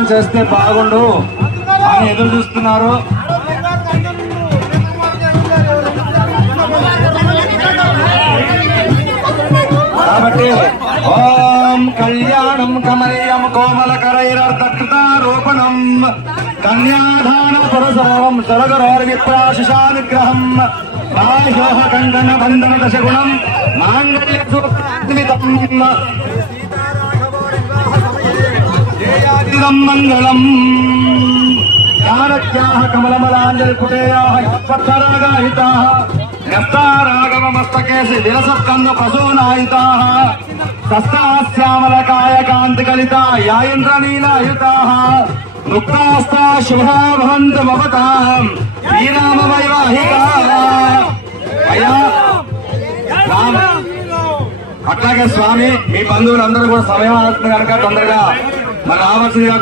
కళ్యాణం చేస్తే బాగుండు అని ఎదురు చూస్తున్నారు. కాబట్టి ఓం కళ్యాణం కమనీయం కోమలకరైరర్ధకృతారోపణం కన్యాదాన పురసరం సరగరోర్విప్రాశిషానుగ్రహం బాహ్యోహ కంకణ బంధన దశగుణం మాంగళ్యసూత్రం మంగళం జానక్యాః కమలమలాంజలిపుటేయాః పత్తరాగాహితాః న్యస్తారాగమస్తకేసి విలసత్కంద ప్రసూనాయితాః తస్తాశ్యామలకాయ కాంతికలితా యాయింద్రనీలాయుతాః ముక్తాస్తా శుభా భవంతు భవతాం శ్రీరామ వైవాహికాః. అయ్యా అట్లాగే స్వామి మీ బంధువులందరూ కూడా సమయం అవుతుంది కనుక తొందరగా మరి రావాల్సిందిగా